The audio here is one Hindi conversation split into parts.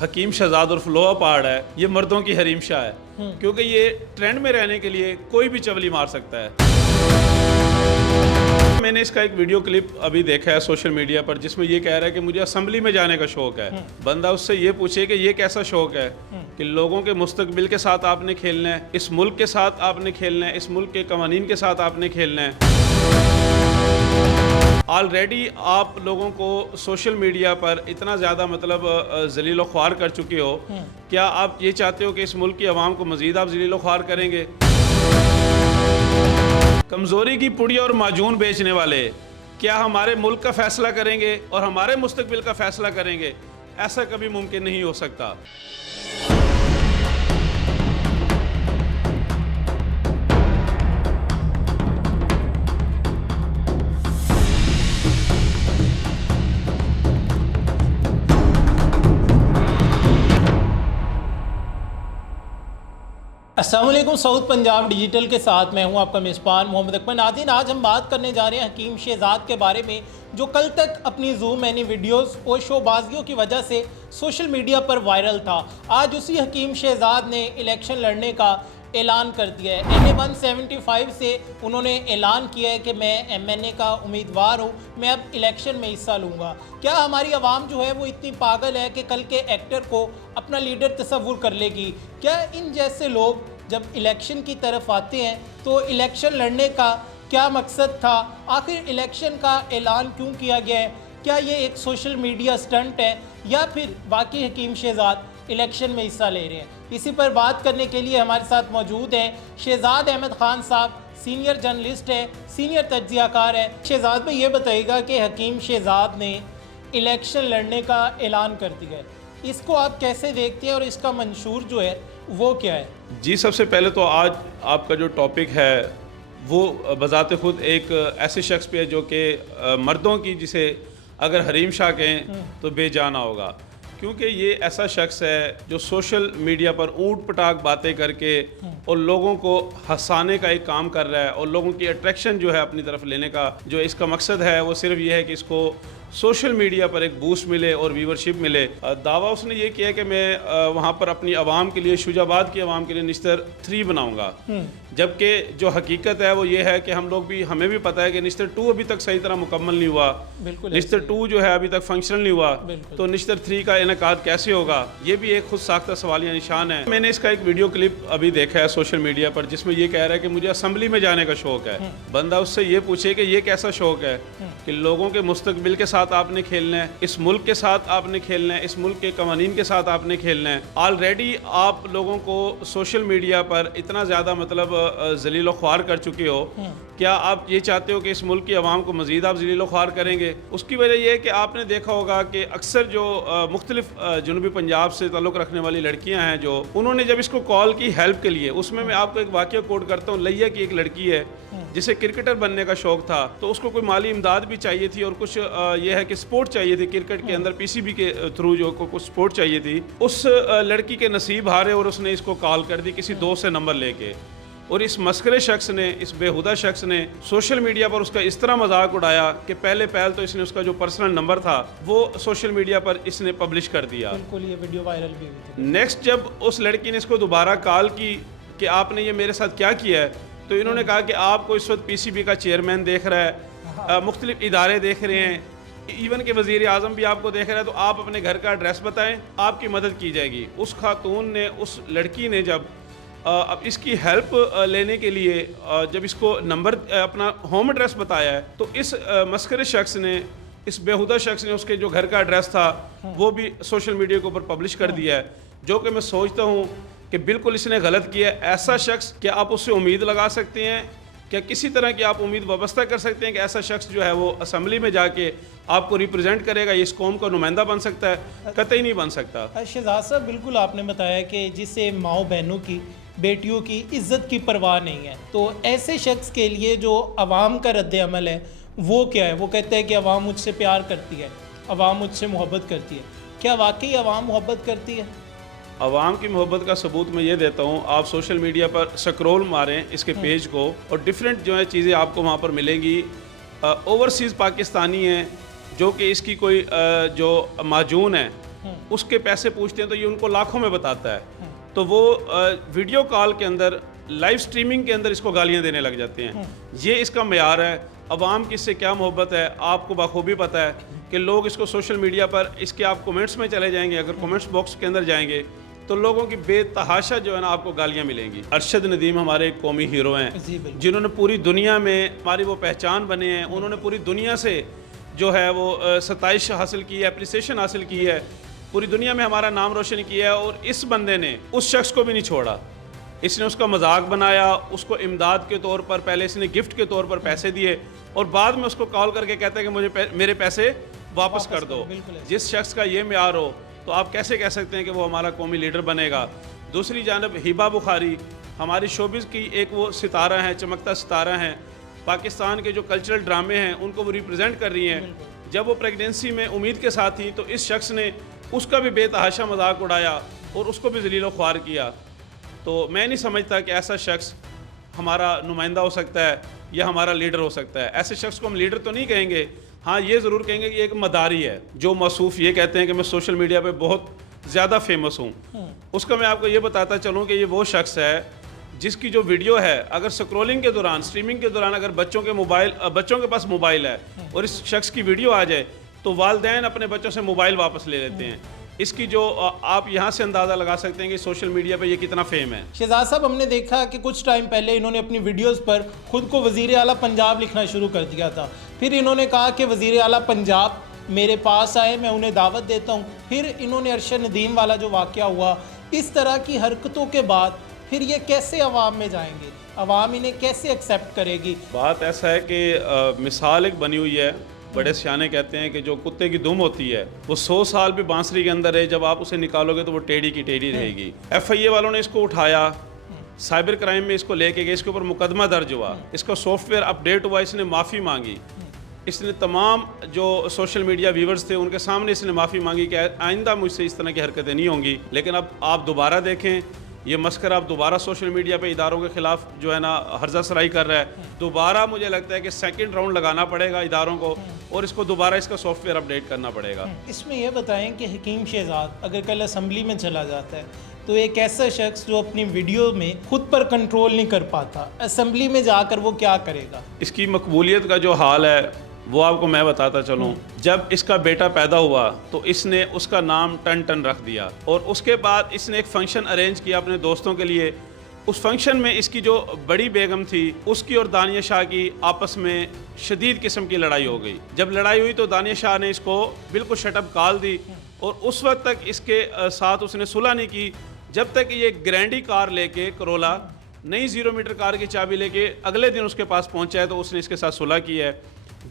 हकीम शहजाद उर्फ लोहा पहाड़ है, ये मर्दों की हरीम शाह है, क्योंकि ये ट्रेंड में रहने के लिए कोई भी चवली मार सकता है। मैंने इसका एक वीडियो क्लिप अभी देखा है सोशल मीडिया पर, जिसमें ये कह रहा है कि मुझे असेंबली में जाने का शौक है। बंदा उससे ये पूछे कि ये कैसा शौक है कि लोगों के मुस्तकबिल के साथ आपने खेलना है, इस मुल्क के साथ आपने खेलना है, इस मुल्क के कवानीन के साथ आपने खेलना है। ऑलरेडी आप लोगों को सोशल मीडिया पर इतना ज़्यादा मतलब जलील ख्वार कर चुके हो, क्या आप ये चाहते हो कि इस मुल्क की आवाम को मज़ीद आप जलील ख्वार करेंगे? कमज़ोरी की पुड़ी और माजून बेचने वाले क्या हमारे मुल्क का फ़ैसला करेंगे और हमारे मुस्तकबिल का फ़ैसला करेंगे? ऐसा कभी मुमकिन नहीं हो सकता। अस्सलाम वालेकुम। साउथ पंजाब डिजिटल के साथ मैं हूं आपका मेज़बान मोहम्मद अकबर। नाज़रीन, आज हम बात करने जा रहे हैं हकीम शहजाद के बारे में, जो कल तक अपनी ज़ूम एनी वीडियोस और शोबाजियों की वजह से सोशल मीडिया पर वायरल था। आज उसी हकीम शहजाद ने इलेक्शन लड़ने का ऐलान कर दिया है। NA 175 से उन्होंने ऐलान किया है कि मैं MNA का उम्मीदवार हूँ, मैं अब इलेक्शन में हिस्सा लूँगा। क्या हमारी आवाम जो है वो इतनी पागल है कि कल के एक्टर को अपना लीडर तस्वुर कर लेगी? क्या इन जैसे लोग जब इलेक्शन की तरफ आते हैं तो इलेक्शन लड़ने का क्या मकसद था? आखिर इलेक्शन का ऐलान क्यों किया गया है? क्या ये एक सोशल मीडिया स्टंट है या फिर बाकी हकीम शहजाद इलेक्शन में हिस्सा ले रहे हैं? इसी पर बात करने के लिए हमारे साथ मौजूद हैं शहजाद अहमद खान साहब, सीनियर जर्नलिस्ट है, सीनियर तज्जियाकार है। शहजाद भाई, ये बताइएगा कि हकीम शहजाद ने इलेक्शन लड़ने का ऐलान कर दिया है, इसको आप कैसे देखते हैं और इसका मंशूर जो है वो क्या है? जी, सबसे पहले तो आज आपका जो टॉपिक है वो बज़ाते खुद एक ऐसे शख्स पे है जो कि मर्दों की, जिसे अगर हरीम शाह कहें तो बेजाना होगा, क्योंकि ये ऐसा शख्स है जो सोशल मीडिया पर ऊट पटाक बातें करके और लोगों को हंसाने का एक काम कर रहा है, और लोगों की अट्रैक्शन जो है अपनी तरफ लेने का जो इसका मकसद है वो सिर्फ ये है कि इसको सोशल मीडिया पर एक बूस्ट मिले और व्यूवरशिप मिले। दावा उसने ये किया कि मैं वहाँ पर अपनी आवाम के लिए, शुजाबाद की आवाम के लिए निश्तर 3 बनाऊँगा, जबकि जो हकीकत है वो ये है कि हम लोग भी, हमें भी पता है कि निश्तर 2 अभी तक सही तरह मुकम्मल नहीं हुआ, निश्तर 2 जो है अभी तक फंक्शनल नहीं हुआ, तो निश्तर 3 का इनेकाद कैसे होगा? ये भी एक खुद साख्ता सवालिया निशान है। मैंने इसका एक वीडियो क्लिप अभी देखा है सोशल मीडिया पर, जिसमें ये कह रहा है कि मुझे असेंबली में जाने का शौक है। बंदा उससे ये पूछे कि ये कैसा शौक है कि लोगों के मुस्तकबिल के साथ आपने खेलना है, इस मुल्क के साथ आपने खेलना है, इस मुल्क के कवानीन के साथ आपने खेलना है। ऑलरेडी आप लोगों को सोशल मीडिया पर इतना ज़्यादा मतलब जलील ख्वार कर चुके हो, क्या आप ये चाहते हो कि इस मुल्क की आवाम को मज़ीद आप जलील ख्वार करेंगे? उसकी वजह यह है कि आपने देखा होगा कि अक्सर जो मुख्तलिफ जनूबी पंजाब से ताल्लुक़ रखने वाली लड़कियां हैं, जो उन्होंने जब इसको कॉल की हेल्प के लिए, उसमें मैं आपको एक वाक़या कोट करता हूँ। लिया की एक लड़की है जिसे क्रिकेटर बनने का शौक था, तो उसको कोई माली इमदाद भी चाहिए थी और कुछ ये है कि सपोर्ट चाहिए थी क्रिकेट के अंदर, PCB के थ्रू जो कुछ सपोर्ट चाहिए थी। उस लड़की के नसीब हारे और उसने इसको कॉल कर दी किसी दोस्त से नंबर लेके, और इस मस्करे शख्स ने, इस बेहुदा शख्स ने सोशल मीडिया पर उसका इस तरह मजाक उड़ाया कि पहले तो इसने उसका जो पर्सनल नंबर था वो सोशल मीडिया पर इसने पब्लिश कर दिया। बिल्कुल, ये वीडियो वायरल भी हुई थी। नेक्स्ट जब उस लड़की ने इसको दोबारा कॉल की कि आपने ये मेरे साथ क्या किया है, तो इन्होंने कहा कि आपको इस वक्त PCB का चेयरमैन देख रहा है, मुख्तलिफ इदारे देख रहे हैं, इवन के वज़ीर आज़म भी आपको देख रहा है, तो आप अपने घर का एड्रेस बताएं, आपकी मदद की जाएगी। उस खातून ने, उस लड़की ने जब अब इसकी हेल्प लेने के लिए जब इसको नंबर, अपना होम एड्रेस बताया है, तो इस मस्करे शख्स ने, इस बेहुदा शख्स ने उसके जो घर का एड्रेस था वो भी सोशल मीडिया के ऊपर पब्लिश कर दिया है, जो कि मैं सोचता हूँ कि बिल्कुल इसने गलत किया है। ऐसा शख्स, क्या आप उससे उम्मीद लगा सकते हैं? क्या किसी तरह की आप उम्मीद वाबस्ता कर सकते हैं कि ऐसा शख्स जो है वो असेंबली में जाके आपको रिप्रेजेंट करेगा, इस कौम का नुमाइंदा बन सकता है? कतई नहीं बन सकता। शहजाद साहब, बिल्कुल आपने बताया कि जिससे माओ बहनों की, बेटियों की इज्जत की परवाह नहीं है, तो ऐसे शख्स के लिए जो अवाम का रद्द अमल है वो क्या है? वो कहते हैं कि अवाम मुझसे प्यार करती है, अवाम मुझसे मोहब्बत करती है। क्या वाकई अवाम मोहब्बत करती है? आवाम की मोहब्बत का सबूत मैं ये देता हूँ, आप सोशल मीडिया पर स्क्रॉल मारें इसके पेज को, और डिफरेंट जो है चीज़ें आपको वहाँ पर मिलेंगी। ओवरसीज़ पाकिस्तानी हैं जो कि इसकी कोई जो माजून है उसके पैसे पूछते हैं तो ये उनको लाखों में बताता है। तो वो वीडियो कॉल के अंदर, लाइव स्ट्रीमिंग के अंदर इसको गालियां देने लग जाते हैं। ये इसका मेयार है। अवाम की इससे क्या मोहब्बत है आपको बखूबी पता है कि लोग इसको सोशल मीडिया पर, इसके आप कमेंट्स में चले जाएंगे, अगर कमेंट्स बॉक्स के अंदर जाएंगे तो लोगों की बेतहाशा जो है ना आपको गालियां मिलेंगी। अरशद नदीम हमारे एक कौमी हीरो हैं जिन्होंने पूरी दुनिया में हमारी वो पहचान बने हैं। उन्होंने पूरी दुनिया से जो है वो सताइश हासिल की है, अप्रिसिएशन हासिल की है, पूरी दुनिया में हमारा नाम रोशन किया है। और इस बंदे ने उस शख्स को भी नहीं छोड़ा। इसने उसका मजाक बनाया, उसको इमदाद के तौर पर पहले इसने गिफ्ट के तौर पर पैसे दिए और बाद में उसको कॉल करके कहता है कि मुझे मेरे पैसे वापस कर दो। जिस शख्स का ये म्यार हो तो आप कैसे कह सकते हैं कि वो हमारा कौमी लीडर बनेगा। दूसरी जानब हिबा बुखारी हमारी शोबिज़ की एक वो सितारा हैं, चमकता सितारा हैं। पाकिस्तान के जो कल्चरल ड्रामे हैं उनको वो रिप्रेजेंट कर रही हैं। जब वो प्रेगनेंसी में उम्मीद के साथ थी तो इस शख्स ने उसका भी बेतहाशा मजाक उड़ाया और उसको भी जलील ख्वार किया। तो मैं नहीं समझता कि ऐसा शख्स हमारा नुमाइंदा हो सकता है या हमारा लीडर हो सकता है। ऐसे शख्स को हम लीडर तो नहीं कहेंगे, हाँ ये ज़रूर कहेंगे कि एक मदारी है। जो मसूफ़ ये कहते हैं कि मैं सोशल मीडिया पे बहुत ज़्यादा फेमस हूँ, उसका मैं आपको ये बताता चलूँ कि ये वो शख्स है जिसकी जो वीडियो है, अगर स्क्रॉलिंग के दौरान, स्ट्रीमिंग के दौरान अगर बच्चों के पास मोबाइल है और इस शख्स की वीडियो आ जाए तो वालिदैन अपने बच्चों से मोबाइल वापस ले लेते हैं। इसकी जो आप यहाँ से अंदाज़ा लगा सकते हैं कि सोशल मीडिया पे ये कितना फेम है। शहजाद साहब, हमने देखा कि कुछ टाइम पहले इन्होंने अपनी वीडियोस पर खुद को वज़ीर आला पंजाब लिखना शुरू कर दिया था। फिर इन्होंने कहा कि वज़ीर आला पंजाब मेरे पास आए, मैं उन्हें दावत देता हूँ। फिर इन्होंने अरशद नदीम वाला जो वाक़या हुआ, इस तरह की हरकतों के बाद फिर ये कैसे अवाम में जाएंगे, अवाम इन्हें कैसे एक्सेप्ट करेगी? बात ऐसा है कि मिसाल एक बनी हुई है। बड़े सियाने कहते हैं कि जो कुत्ते की दुम होती है वो 100 साल भी बांसुरी के अंदर है, जब आप उसे निकालोगे तो वो टेढ़ी की टेढ़ी रहेगी। FIA वालों ने इसको उठाया, साइबर क्राइम में इसको लेके गए, इसके ऊपर मुकदमा दर्ज हुआ, इसका सॉफ्टवेयर अपडेट हुआ, इसने माफ़ी मांगी। इसने तमाम जो सोशल मीडिया व्यूवर्स थे उनके सामने इसने माफ़ी मांगी कि आइंदा मुझसे इस तरह की हरकतें नहीं होंगी। लेकिन अब आप दोबारा देखें, ये मस्कर आप दोबारा सोशल मीडिया पे इदारों के खिलाफ जो है ना हर्जा सराई कर रहा है। दोबारा मुझे लगता है कि सेकंड राउंड लगाना पड़ेगा इदारों को और इसको दोबारा इसका सॉफ्टवेयर अपडेट करना पड़ेगा। इसमें यह बताएं कि हकीम शहजाद अगर कल असम्बली में चला जाता है तो एक ऐसा शख्स जो अपनी वीडियो में खुद पर कंट्रोल नहीं कर पाता, असम्बली में जाकर वो क्या करेगा? इसकी मकबूलियत का जो हाल है वो आपको मैं बताता चलूँ। जब इसका बेटा पैदा हुआ तो इसने उसका नाम टन टन रख दिया और उसके बाद इसने एक फंक्शन अरेंज किया अपने दोस्तों के लिए। उस फंक्शन में इसकी जो बड़ी बेगम थी उसकी और दानिया शाह की आपस में शदीद किस्म की लड़ाई हो गई। जब लड़ाई हुई तो दानिया शाह ने इसको बिल्कुल शटअप कॉल दी और उस वक्त तक इसके साथ उसने सुलह नहीं की जब तक ये ग्रैंडी कार लेके, करोला नई 0 मीटर कार की चाबी लेके अगले दिन उसके पास पहुंचा है तो उसने इसके साथ सुलह की है।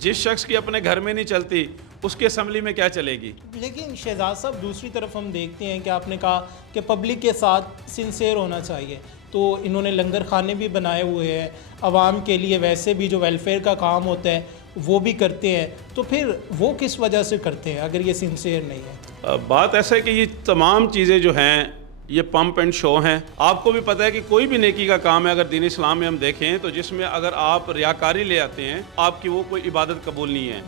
जिस शख्स की अपने घर में नहीं चलती उसकी असम्बली में क्या चलेगी? लेकिन शहजाद साहब, दूसरी तरफ हम देखते हैं कि आपने कहा कि पब्लिक के साथ सिंसेयर होना चाहिए, तो इन्होंने लंगर खाने भी बनाए हुए हैं, आवाम के लिए वैसे भी जो वेलफेयर का काम होता है वो भी करते हैं, तो फिर वो किस वजह से करते हैं अगर ये सिंसेयर नहीं है? बात ऐसा है कि ये तमाम चीज़ें जो हैं ये पंप एंड शो हैं। आपको भी पता है कि कोई भी नेकी का काम है, अगर दीन इस्लाम में हम देखें तो जिसमें अगर आप रियाकारी ले आते हैं आपकी वो कोई इबादत कबूल नहीं है।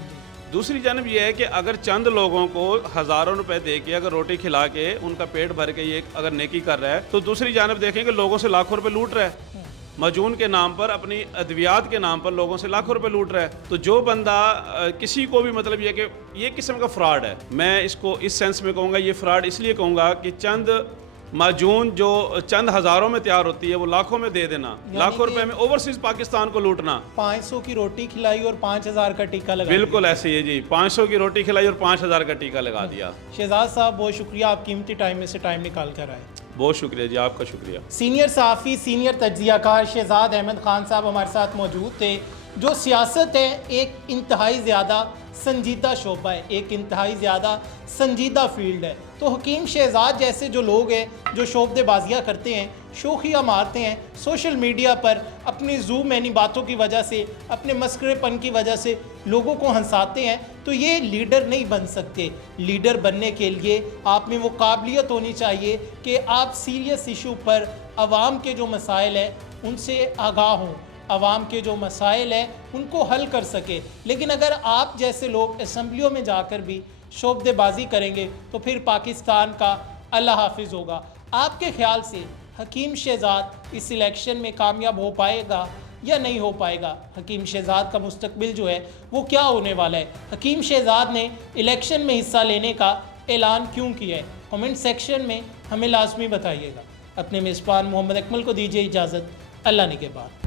दूसरी जानब यह है कि अगर चंद लोगों को हज़ारों रुपए दे के अगर रोटी खिला के उनका पेट भर के ये अगर नेकी कर रहा है तो दूसरी जानब देखें कि लोगों से लाखों रुपए लूट रहा है, मजून के नाम पर, अपनी अद्वियात के नाम पर लोगों से लाखों रुपए लूट रहा है। तो जो बंदा किसी को भी मतलब ये कि ये किस्म का फ्रॉड है, मैं इसको इस सेंस में कहूँगा, ये फ्रॉड इसलिए कहूँगा कि चंद माजून जो चंद हज़ारों में तैयार होती है वो लाखों में दे देना, लाखों रुपए में ओवरसीज पाकिस्तान को लूटना। 500 की रोटी खिलाई और 5000 का टीका लगा बिल्कुल ऐसे ही है जी, 500 की रोटी खिलाई और 5000 का टीका लगा दिया। शहजाद साहब, बहुत शुक्रिया, आप कीमती टाइम में से टाइम निकाल कर आए। बहुत शुक्रिया जी, आपका शुक्रिया। सीनियर सहाफ़ी, सीनियर तज्ज़ियाकार शहजाद अहमद ख़ान साहब हमारे साथ मौजूद थे। जो सियासत है एक इंतहाई ज़्यादा संजीदा शोबा है, एक इंतहाई ज़्यादा संजीदा फील्ड है। तो हकीम शहजाद जैसे जो लोग हैं जो शोबदेबाजियाँ करते हैं, शोखियाँ मारते हैं, सोशल मीडिया पर अपनी जूम यानी बातों की वजह से, अपने मस्करेपन की वजह से लोगों को हंसाते हैं, तो ये लीडर नहीं बन सकते। लीडर बनने के लिए आप में वो काबिलियत होनी चाहिए कि आप सीरियस इशू पर आवाम के जो मसाइल हैं उनसे आगाह हों, आवाम के जो मसाइल हैं उनको हल कर सके। लेकिन अगर आप जैसे लोग असम्बलियों में जाकर भी शोबदेबाजी करेंगे तो फिर पाकिस्तान का अल्लाह हाफिज़ होगा। आपके ख्याल से हकीम शहजाद इस इलेक्शन में कामयाब हो पाएगा या नहीं हो पाएगा? हकीम शहजाद का मुस्तकबिल जो है वो क्या होने वाला है? हकीम शहजाद ने इलेक्शन में हिस्सा लेने का ऐलान क्यों किया है? कमेंट सेक्शन में हमें लाजमी बताइएगा। अपने मेज़बान मोहम्मद अकमल को दीजिए इजाज़त। अल्लाह निगहबान।